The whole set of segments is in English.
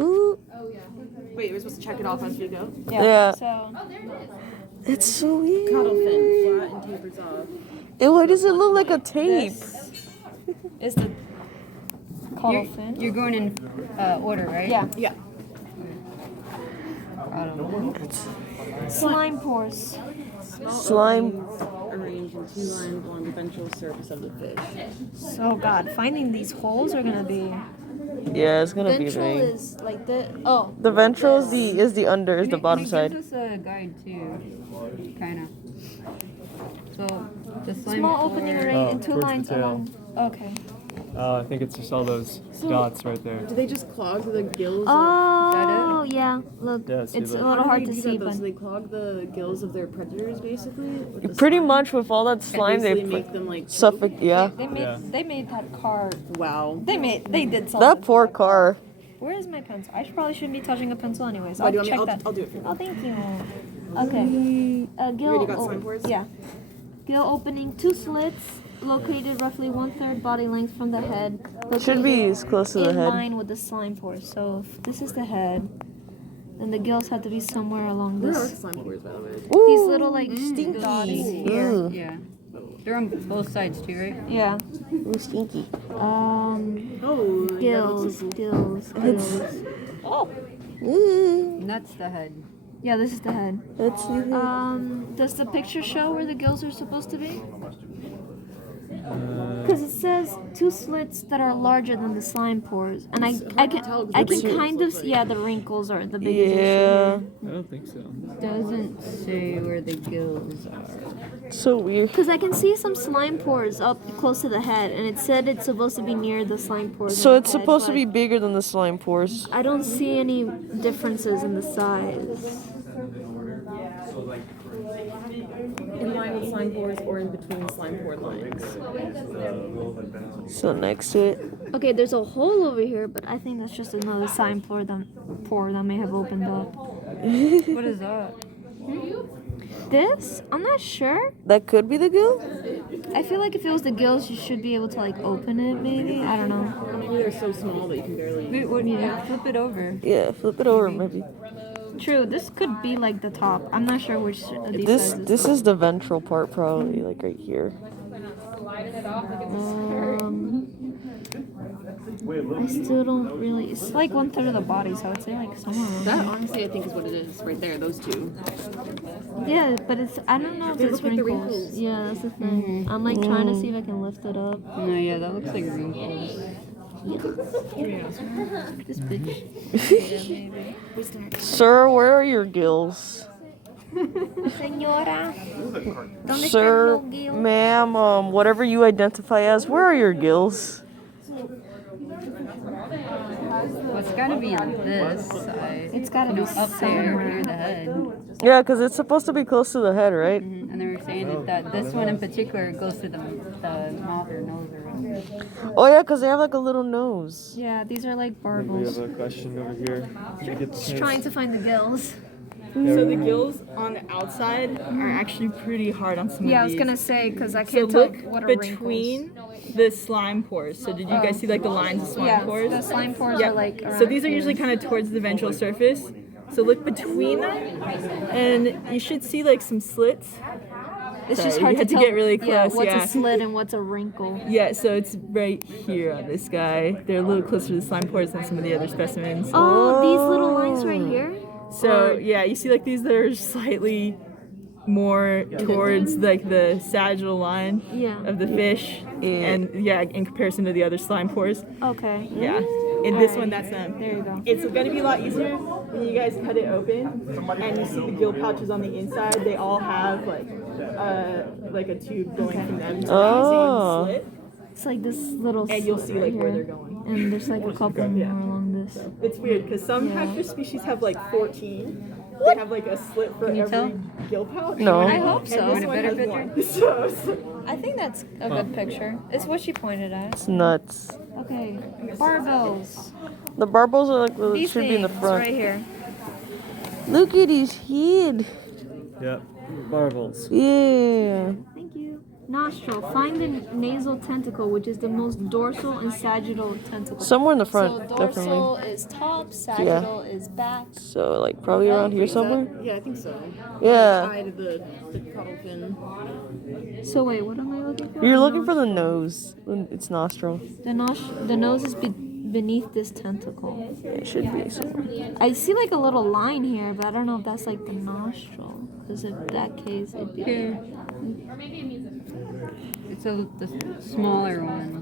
Ooh. Wait, we're supposed to check it off as we go? Yeah. So. Oh, there it is. It's so weird. Caudal fin, flat and tapers off. And why does it look like a tape? This is the caudal fin. You're going in order, right? Yeah. Yeah. Slime pores. Slime. Arranged in 2 lines along the ventral surface of the fish. So God, finding these holes are gonna be. Yeah, it's gonna be Ventral big. is like the The ventral is the under, is the bottom It side. gives us a guide too, kind of. So the slime small pore- opening array in 2 towards the lines tail. along. Okay. I think it's just all those dots right there. Do they just clog the gills? Oh yeah. Look, Yeah, see it's that? a little hard to do see, that, though? but So they clog the gills of their predators, basically? With the Pretty slime? much with all that slime, And they basically make them like suffocate. Yeah. they made that car. Wow. They did something. That poor car. Where is my pencil? I probably shouldn't be touching a pencil anyways. Why I'll do you want me? check that. I'll do it for you. Oh, thank you. Okay. Gill. already got slime pores? Yeah. Gill opening 2 slits, located roughly 1/3 body length from the head. Should be located as close to the in head. line with the slime pores. So if this is the head, then the gills have to be somewhere along Where are this. slime pores, by the way? These little like Stinky. dots here. Ooh. Yeah. They're on both sides too, right? Yeah. Ooh, stinky. Oh, Gills. Gills. Gills. Ooh. And that's the head. Yeah, this is the head. That's Does the picture show where the gills are supposed to be? Because it says 2 slits that are larger than the slime pores, and I can kind of yeah, the wrinkles are the biggest yeah. I don't think so. Doesn't say where the gills are. So weird. Because I can see some slime pores up close to the head, and it said it's supposed to be near the slime pores. So on the it's head, supposed to but be bigger than the slime pores. I don't see any differences in the size. in line with slime pores or in between slime pore lines. So next to it. Okay, there's a hole over here, but I think that's just another slime pore that may have opened up. What is that? This? I'm not sure. That could be the gill? I feel like if it was the gills, you should be able to like open it. Maybe I don't know. Maybe they're so small that you can barely. Wait, what? Yeah, flip it over. Yeah, flip it over maybe. True. This could be like the top. I'm not sure which of these sizes. This is the ventral part probably, like right here. I still don't really. It's like 1/3 of the body, so I'd say like somewhere around. That honestly, I think is what it is right there. Those two. Yeah, but it's. I don't know if They it's look like the wrinkles. wrinkles. Yeah, that's the thing. I'm like trying to see if I can lift it up. No, yeah, that looks like wrinkles. This bitch. Sir, where are your gills? Senora. Sir, ma'am, whatever you identify as, where are your gills? Well, it's gotta be on this side. It's gotta be Up there, somewhere. near the head. Yeah, because it's supposed to be close to the head, right? And they were saying that this one in particular goes to the mouth or nose or whatever. Oh yeah, because they have like a little nose. Yeah, these are like We barbels. have a question over here. Can we get the Just trying to find the gills. So the gills on the outside are actually pretty hard on some Yeah, I of was these. gonna say because I So can't tell look what are between the slime pores. So did you guys see like the lines of slime Yeah, pores? the slime pores Yeah. are like. So these are usually kind of towards the ventral surface. So look between them, and you should see like some slits. It's Sorry, just you hard had to to tell. get really close, what's yeah. a slit and what's a wrinkle. Yeah, so it's right here on this guy. They're a little closer to the slime pores than some of the other specimens. Oh, these little lines right here. So yeah, you see like these that are slightly more towards like the sagittal line Yeah. of the fish, and yeah, in comparison to the other slime pores. Okay. Yeah, in this one, that's them. There you go. It's gonna be a lot easier when you guys cut it open and you see the gill pouches on the inside. They all have like a tube going from them to Oh. the same slit, It's like this little. and you'll slit see like right where here. they're going. And there's like a couple more along this. It's weird because some hagfish species have like 14. They have like a slit for you every tell? gill pouch. No. I hope And so. this Want a one better has picture? one. So, I think that's a good picture. It's what she pointed at. It's nuts. Okay. Barbells. The barbels are like These should be in the things front. right here. Look at his head. Yep. Marbles. Yeah. Thank you. Nostril. Find the nasal tentacle, which is the most dorsal and sagittal tentacle. Somewhere in the front, So dorsal definitely. is top, sagittal is back. So like probably around here somewhere. Yeah, I think so. Yeah. Eye to the caudal fin. So wait, what am I looking for? You're looking for the nose. It's nostril. The nose is beneath this tentacle. Yeah, it should be somewhere. I see like a little line here, but I don't know if that's like the nostril. Because if that case, it'd be Here. It's the smaller one.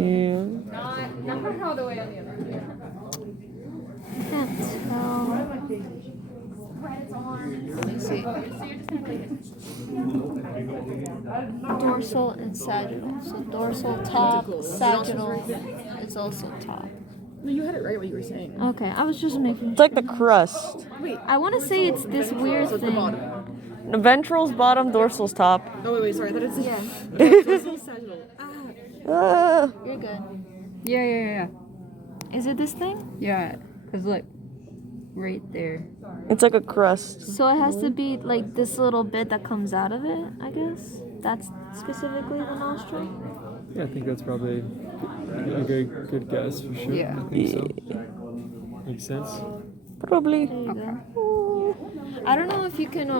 Yeah. Can't tell. Let me see. Dorsal and sagittal. So dorsal top, sagittal is also top. No, you had it right what you were saying. Okay, I was just making. It's like the crust. I want to say it's this weird So it's the thing. bottom. The ventral's bottom, dorsal's top. Oh wait, sorry. I thought it's Yeah, dorsal sagittal. Ah. you're good. Yeah. Is it this thing? Yeah. Cause look, right there. It's like a crust. So it has to be like this little bit that comes out of it, I guess. That's specifically the nostril. Yeah, I think that's probably a very good guess for sure. Yeah. I think so. Makes sense. Probably. There you go. I don't know if you can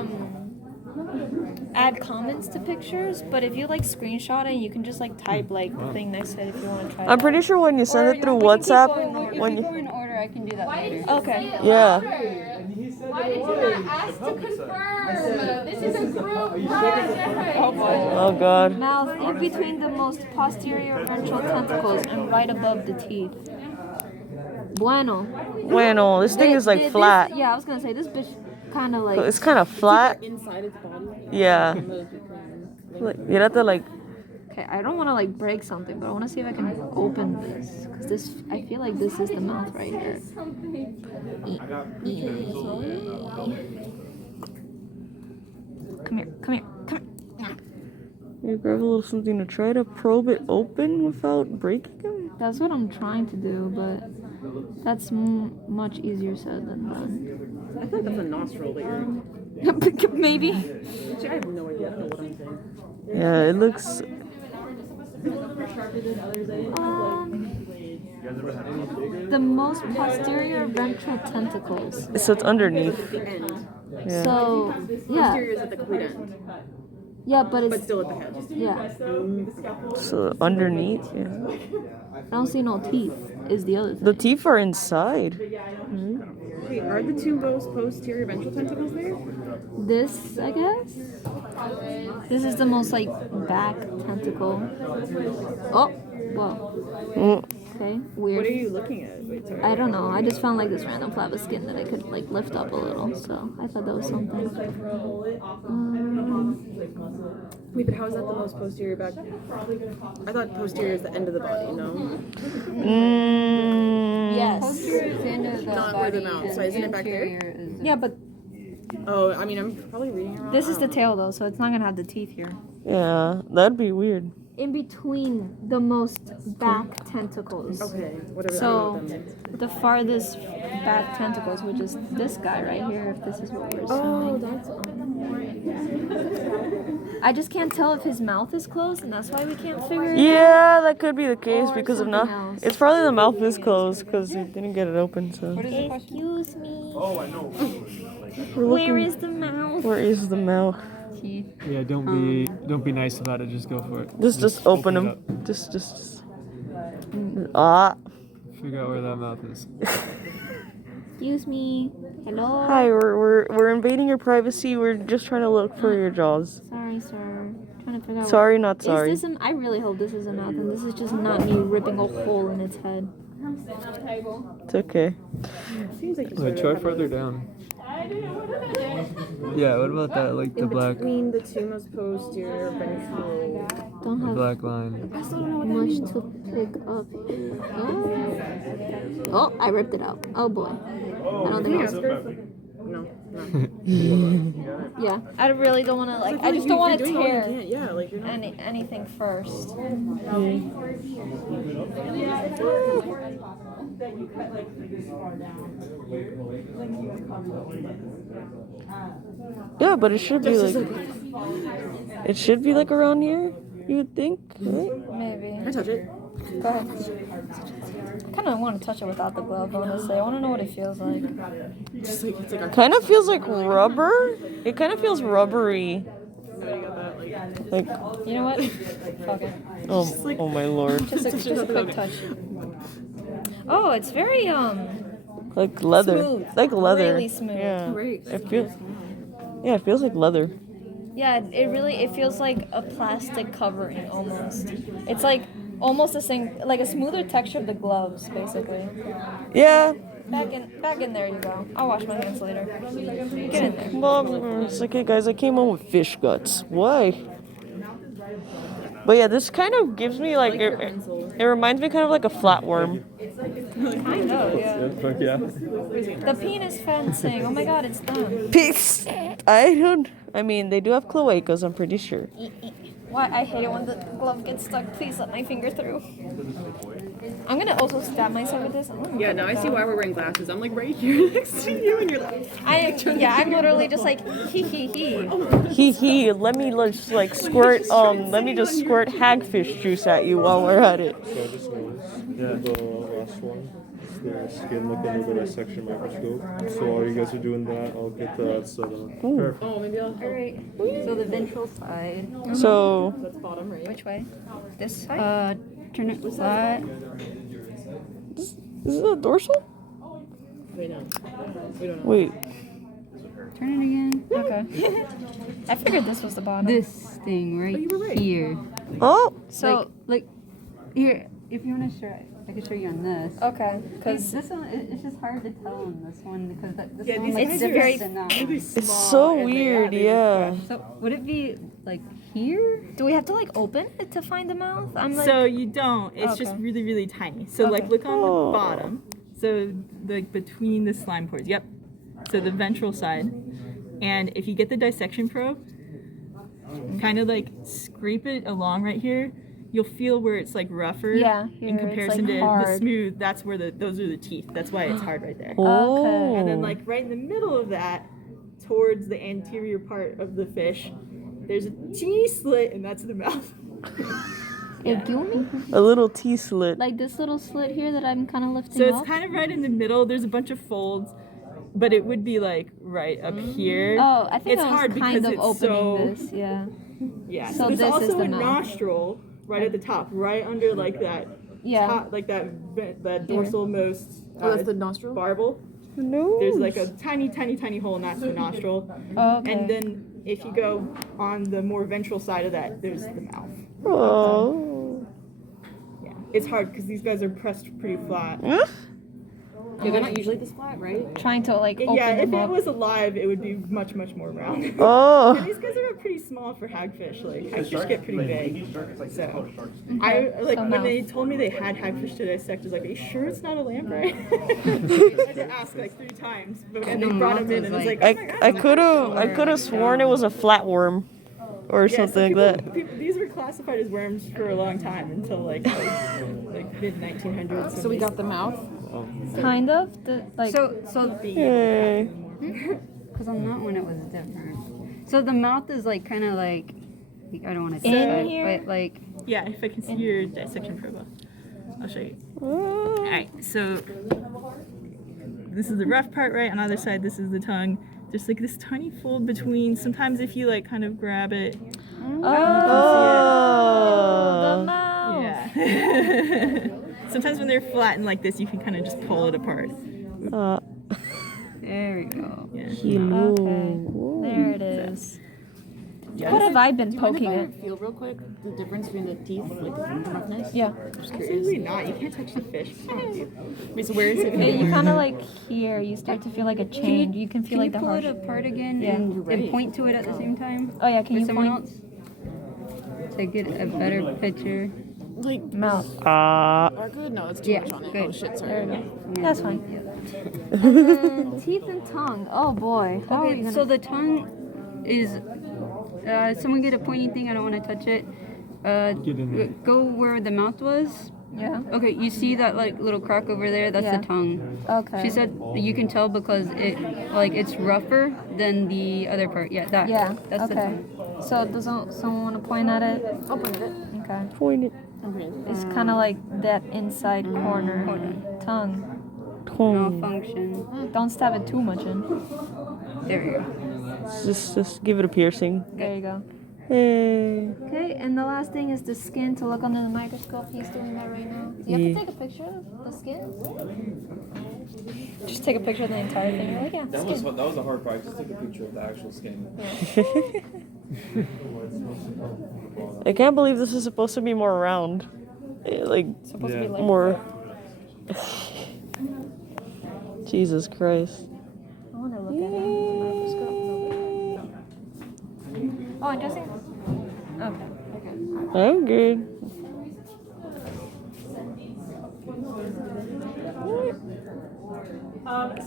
add comments to pictures, but if you like screenshot it, you can just like type like the thing next to it if you want to try. I'm pretty sure when you send it through WhatsApp, If when you you go in order, I can do that later. Okay. yeah. Why did you not ask to confirm? This is a group project. Oh god. Mouth in between the most posterior ventral tentacles and right above the teeth. Bueno. Bueno, this thing is like This- flat. Yeah, I was gonna say this bitch kind of like. It's kind of flat. Inside its body. Yeah. Like, you have to like. Okay, I don't want to like break something, but I want to see if I can open this. Cause this, I feel like this is the mouth right here. Come here, come here, come here. You grab a little something to try to probe it open without breaking them. That's what I'm trying to do, but that's much easier said than done. I thought that's a nostril layer. Maybe. Actually, I have no idea. I don't know what I'm saying. Yeah, it looks. The most posterior ventral tentacles. So it's underneath. The end. Yeah. So, yeah. Posterior is at the complete end, Yeah, but but it's, still at the head. yeah. So underneath. Yeah. I don't see no teeth, is the other thing. The teeth are inside. Wait, are the two most posterior ventral tentacles there? This, I guess? This is the most, like, back tentacle. Oh, whoa. Mm. Okay, What are weird. you looking at? Wait, sorry. I don't know. I just found, like, this random flap of skin that I could, like, lift up a little. So, I thought that was something. Wait, but how is that the most posterior back? I thought posterior is the end of the body, no? Yes. Posterior is the end of the Not where the body, mouth, and so isn't it back there? anterior is Yeah, but Oh, I mean, I'm probably reading it wrong. this is the tail, though, so it's not gonna have the teeth here. Yeah, that'd be weird. In between the most back tentacles. Okay, whatever. So, I don't know what that means. the farthest back tentacles, which is this guy right here, if this is what we're assuming. that's. I just can't tell if his mouth is closed, and that's why we can't figure it out. Yeah, that could be the case Or because of something not. else. It's probably the mouth is closed because we didn't get it open. So What is the question? Excuse me. we're Where looking. is the mouth? Where is the mouth? Teeth. Yeah, don't be nice about it. Just go for it. Just open it them. up. Just. Ah. Figure out where that mouth is. Excuse me. Hello. Hi, we're invading your privacy. We're just trying to look for your jaws. Sorry, sir. Trying to figure out. Sorry, not sorry. Is this I really hope this is a mouth, and this is just not me ripping a hole in its head. It's okay. Seems like you Wait, try further down. Yeah, what about that? Like the black between the two most posterior ventral. Don't have black line. I still don't know what that much means. to pick up here. Oh, I ripped it out. Oh boy. I don't think Ask I'll. her if- No, no. Yeah, I really don't want to like. I just don't want to tear Yeah, like you're not. anything first. you cut like this far down, like you would cover the organs. Yeah, but it should be like. It should be like around here. You would think, right? Maybe. Can I touch it? Go ahead. I kind of want to touch it without the glove, honestly. I want to know what it feels like. Just like it's like our Kind of feels like rubber. It kind of feels rubbery. Like, You know what? Fuck it. oh my lord. Just a quick touch. Oh, it's very Like leather. Smooth. Like leather. Really smooth. Yeah. It feels. Yeah, it feels like leather. Yeah, it feels like a plastic covering almost. It's like almost the same, like a smoother texture of the gloves, basically. Yeah. Back in there you go. I'll wash my hands later. Get in there. Mom, it's like, hey guys, I came home with fish guts. Why? But yeah, this kind of gives me like it reminds me kind of like a flatworm. Kind of, yeah. Yeah, fuck yeah. The penis fencing. Oh my god, it's done. Peace. I mean, they do have cloacas, I'm pretty sure. Why I hate it when the glove gets stuck. Please let my finger through. I'm gonna also stab myself with this. Yeah, now I see why we're wearing glasses. I'm like right here next to you, and you're like, I'm literally just like hee. Let me just like squirt let me just squirt hagfish juice at you while we're at it. So I just noticed the last one is the skin look under the dissection microscope. So while you guys are doing that, I'll get that set up. Ooh. oh, maybe I'll. Alright, so the ventral side. So That's bottom right. Which way? This side? Turn it flat. is it a dorsal? Wait, no. We don't know. Wait. Turn it again. Okay. I figured this was the bottom. This thing right, here. Oh. So Like here, if you want to show, I can show you on this. okay, Because because this one, it's just hard to tell on this one because this Yeah, one these like guys different very- than that one. It's so weird, yeah. So would it be like here? do we have to like open it to find the mouth? I'm like So you don't. It's just Okay. really, really tiny. So like look on the bottom. So like between the slime pores. Yep. So the ventral side. And if you get the dissection probe, kind of like scrape it along right here, you'll feel where it's like rougher Yeah, in here, it's, comparison like, to hard. the smooth. That's where those are the teeth. That's why it's hard right there. Oh. And then like right in the middle of that, towards the anterior part of the fish, there's a teeny slit, and that's the mouth. it gill me? A little T slit. Like this little slit here that I'm kind of lifting So up. it's kind of right in the middle. There's a bunch of folds, but it would be like right up here. Oh, I think it's I was hard kind because of it's opening so this. Yeah. yeah. So So there's this is also the a mouth. nostril right at the top, right under like that Yeah. top, like that dorsal most that's the nostril? barbel. No. There's like a tiny hole, and that's the nostril. Oh, okay. And then if you go on the more ventral side of that, there's the mouth. Oh. Yeah, it's hard because these guys are pressed pretty flat. Yeah, they're not usually this flat, right? Trying to like open Yeah, if them it up. was alive, it would be much more round. Oh. And these guys are pretty small for hagfish. Like hagfish get pretty big. So I like So when mouth. they told me they had hagfish to dissect, I was like, "Are you sure it's not a lamprey?" I had to ask like 3 times, but and they brought him in, and I was like, "Oh my God, I could have sworn it was a flatworm or Yeah, so something like that. these were classified as worms for a long time until like mid 1900s. So we got the mouth. Kind of. The like. So Hey. because on that one it was different. So the mouth is like kind of like I don't want to In say here? but like Yeah, if I can see your dissection probe, I'll show you. Oh. Alright, so this is the rough part, right? On the other side, this is the tongue. There's like this tiny fold between. Sometimes if you like kind of grab it, The mouth. yeah. Sometimes when they're flattened like this, you can kind of just pull it apart. there we go. Yeah. Okay. There it is. What have I been poking it? Feel real quick the difference between the teeth, like the roughness. Yeah. Just curious. Absolutely not. You can't touch the fish. Wait, so where is it? You kind of like here. You start to feel like a change. You can feel Can like you the pull harsh. it apart again Yeah. and right. point to it at the same time? Oh yeah. Can For you someone point? else to get a better picture. Like Mouth. are good? No, it's too Yeah, much on it. good. Oh shit, There sorry. we go. That's fine. And then teeth and tongue. Oh boy. How are you Okay, gonna? so the tongue is someone get a pointy thing. I don't want to touch it. Get in there. Go where the mouth was Yeah. Okay, you see that like little crack over there? That's Yeah. the tongue. Okay. She said you can tell because it's rougher than the other part. Yeah, that. Yeah. That's the Okay. tongue. So does someone want to point at it? I'll point it. Okay. Point it. It's kind of like that inside corner. Hold on. Tongue. Malfunction. Don't stab it too much in. There we go. Just give it a piercing. There you go. Hey. Okay, and the last thing is the skin to look under the microscope. He's doing that right now. Do you have Yeah. to take a picture of the skin? Just take a picture of the entire thing. You're like, yeah, That skin. was a hard part. Just take a picture of the actual skin. I can't believe this is supposed to be more round. Like Supposed to be like more. Jesus Christ. I want to look at it under the microscope. Oh, interesting. Okay. I'm good.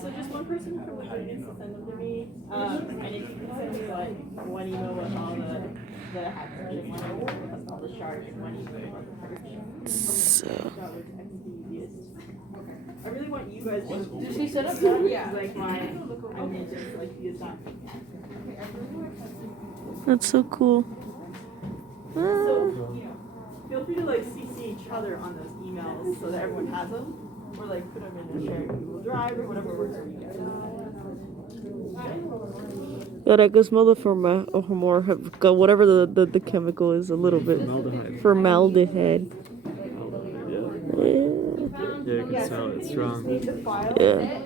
So just one person from the audience to send them to me. And if you can send me like one email with all the Hagfish and one all the shark and one email about the perch. So. I really want you guys to Did she set up that? yeah. Like my I'm just like use that. That's so cool. So feel free to like CC each other on those emails so that everyone has them. Or like put them in a shared Google Drive or whatever works for you guys. Ja, dat is smell the more have got whatever the chemical is a little bit. Formaldehyde. Yeah, you can smell it. It's strong. Yeah.